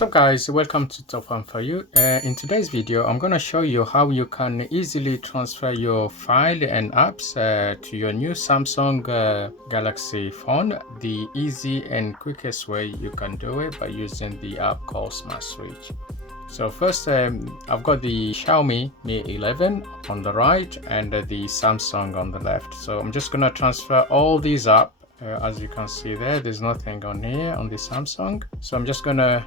What's up guys, welcome to Top One For You. In today's video I'm going to show you how you can easily transfer your file and apps to your new Samsung Galaxy phone. The easy and quickest way you can do it by using the app called Smart Switch. So first I've got the Xiaomi Mi 11 on the right and the Samsung on the left. So I'm just going to transfer all these apps. As you can see there's nothing on here on the Samsung. So I'm just going to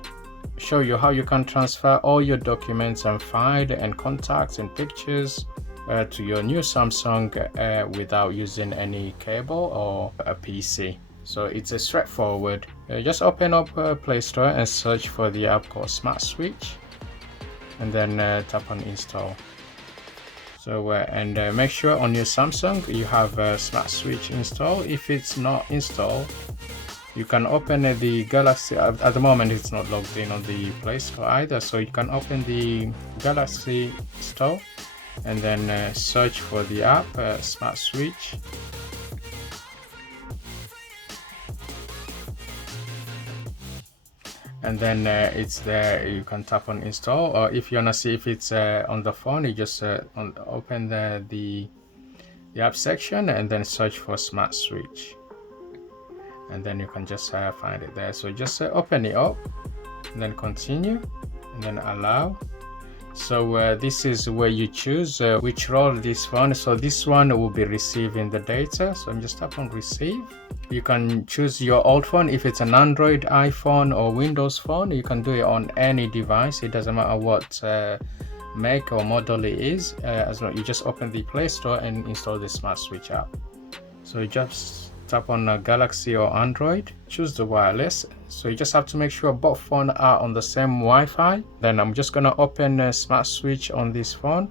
show you how you can transfer all your documents and files and contacts and pictures to your new Samsung without using any cable or a PC. So it's a straightforward. Just open up Play Store and search for the app called Smart Switch, and then tap on install. So and make sure on your Samsung you have Smart Switch installed. If it's not installed, you can open the Galaxy. At the moment it's not logged in on the Play Store either, so you can open the Galaxy Store and then search for the app Smart Switch. And then it's there. You can tap on install, or if you wanna see if it's on the phone, you just open the app section and then search for Smart Switch, and then you can just find it there. So just open it up and then continue and then allow. So this is where you choose which role this one. So this one will be receiving the data, so I'm just tap on receive. You can choose your old phone. If it's an Android, iPhone or Windows phone, you can do it on any device. It doesn't matter what make or model it is, as long as you just open the Play Store and install the Smart Switch app. So you just tap on Galaxy or Android, choose the wireless. So you just have to make sure both phones are on the same Wi-Fi. Then I'm just gonna open Smart Switch on this phone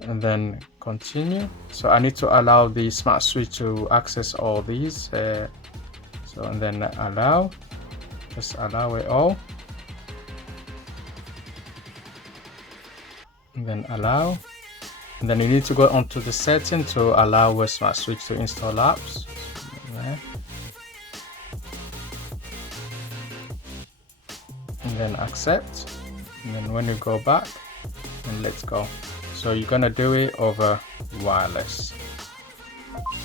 and then continue. So I need to allow the Smart Switch to access all these. So and then allow, just allow it all, and then allow. And then you need to go onto the setting to allow a Smart Switch to install apps. And then accept. And then when you go back, and let's go. So you're gonna do it over wireless.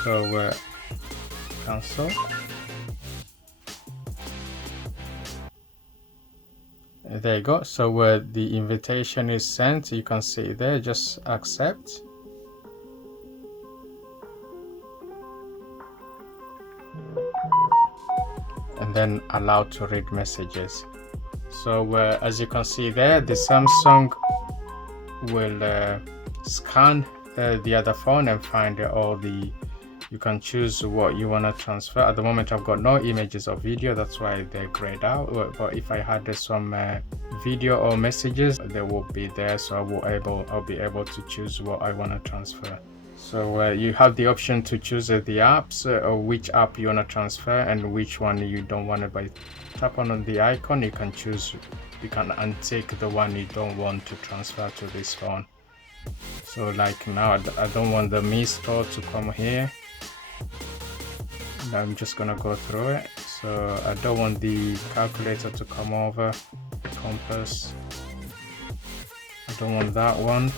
So cancel. There you go. So the invitation is sent. You can see it there. Just accept. And then allow to read messages. So as you can see there, the Samsung will scan the other phone and find all the. You can choose what you want to transfer. At the moment I've got no images or video, that's why they're grayed out, but if I had some video or messages, they will be there, so I'll be able to choose what I want to transfer. So you have the option to choose the apps or which app you want to transfer and which one you don't want to. By tap on the icon, you can choose, you can untick the one you don't want to transfer to this phone. So like now I don't want the Mi Store to come here. I'm just gonna go through it. So I don't want the calculator to come over, compass, I don't want that one.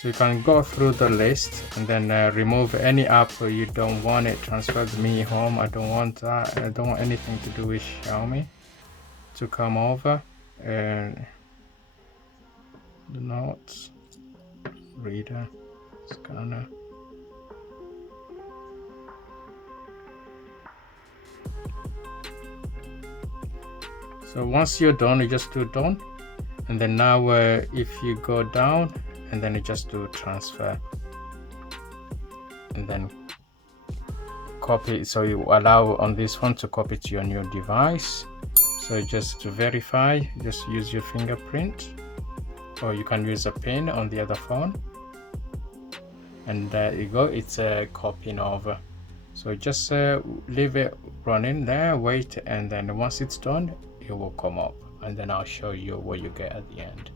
So you can go through the list and then remove any app where you don't want it transferred. Mi Home, I don't want that. I don't want anything to do with Xiaomi to come over. And the notes, reader, scanner. So once you're done, you just do done, and then now if you go down and then you just do transfer and then copy. So you allow on this one to copy to your new device. So just to verify, just use your fingerprint, or you can use a pin on the other phone, and there you go, it's copying over. So just leave it running there, wait, and then once it's done it will come up, and then I'll show you what you get at the end.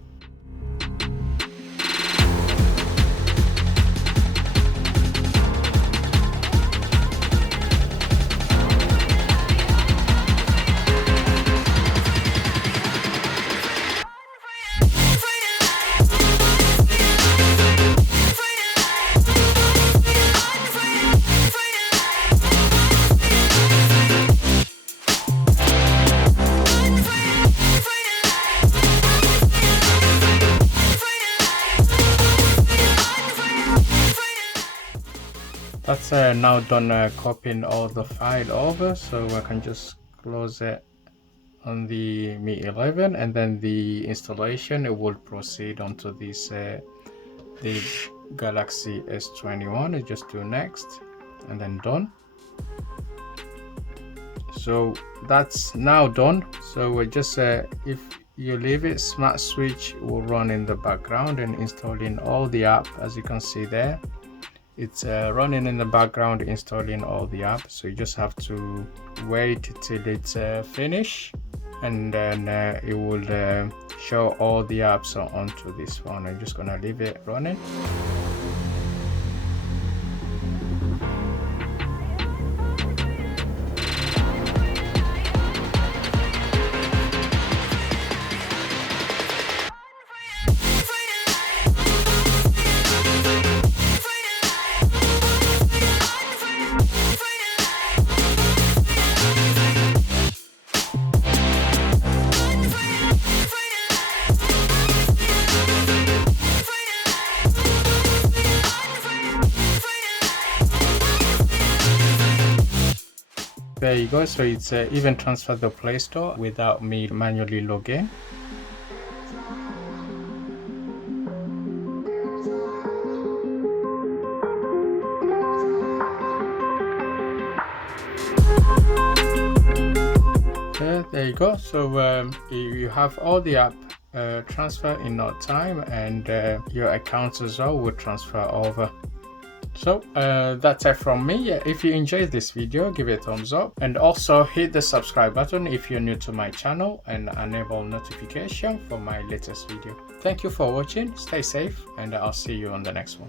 That's now done copying all the file over, so I can just close it on the Mi 11, and then the installation it will proceed onto this the Galaxy S21. I just do next and then done. So that's now done. So we just if you leave it, Smart Switch will run in the background and installing all the app. As you can see there, it's running in the background installing all the apps. So you just have to wait till it's finished, and then it will show all the apps onto this phone. I'm just gonna leave it running. There you go. So it's even transferred the Play Store without me manually log in. There you go. So you have all the app transfer in no time, and your accounts as well will transfer over. So that's it from me. If you enjoyed this video, give it a thumbs up, and also hit the subscribe button if you're new to my channel, and enable notification for my latest video. Thank you for watching. Stay safe, and I'll see you on the next one.